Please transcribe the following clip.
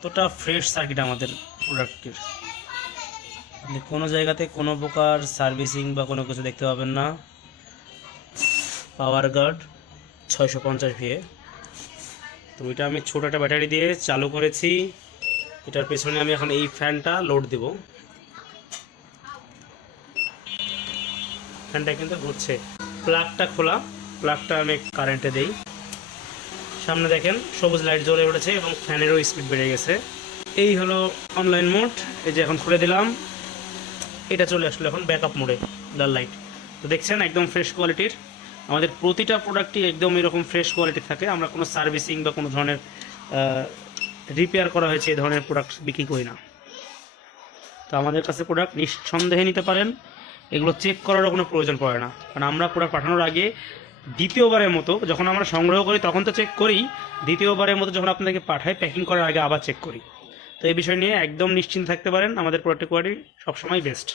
কতটা fresh circuit আমাদের প্রোডাক্টের, আপনি কোনো জায়গাতে কোনো প্রকার সার্ভিসিং বা কোনো কিছু দেখতে পাবেন না। পাওয়ার গার্ড 650 VA। তো এটা আমি ছোটো একটা ব্যাটারি দিয়ে চালু করেছি। এটার পেছনে আমি এখন এই ফ্যানটা লোড দেব। ফ্যানটা কিন্তু ঘুরছে, প্লাগটা খোলা, প্লাগটা আমি কারেন্টে দেই। সামনে দেখেন সবুজ লাইট জ্বলে উঠেছে এবং ফ্যানেরও স্পিড বেড়ে গেছে। এই হলো অনলাইন মোড। এই যে এখন খুলে দিলাম, এটা চলে আসলো এখন ব্যাকআপ মোডে, লাল লাইট। তো দেখছেন একদম ফ্রেশ কোয়ালিটির। আমাদের প্রতিটা প্রোডাক্টই একদম এরকম ফ্রেশ কোয়ালিটি থাকে। আমরা কোনো সার্ভিসিং বা কোনো ধরনের রিপেয়ার করা হয়েছে এই ধরনের প্রোডাক্ট বিক্রি করি না। তো আমাদের কাছে প্রোডাক্ট নিঃসন্দেহে নিতে পারেন, এগুলো চেক করারও কোনো প্রয়োজন পড়ে না। কারণ আমরা প্রোডাক্ট পাঠানোর আগে দ্বিতীয়বারের মতো, যখন আমরা সংগ্রহ করি তখন তো চেক করি, দ্বিতীয়বারের মতো যখন আপনাদেরকে পাঠাই প্যাকিং করার আগে আবার চেক করি। তো এই বিষয় নিয়ে একদম নিশ্চিন্ত থাকতে পারেন, আমাদের প্রোডাক্টের কোয়ালিটি সবসময় বেস্ট।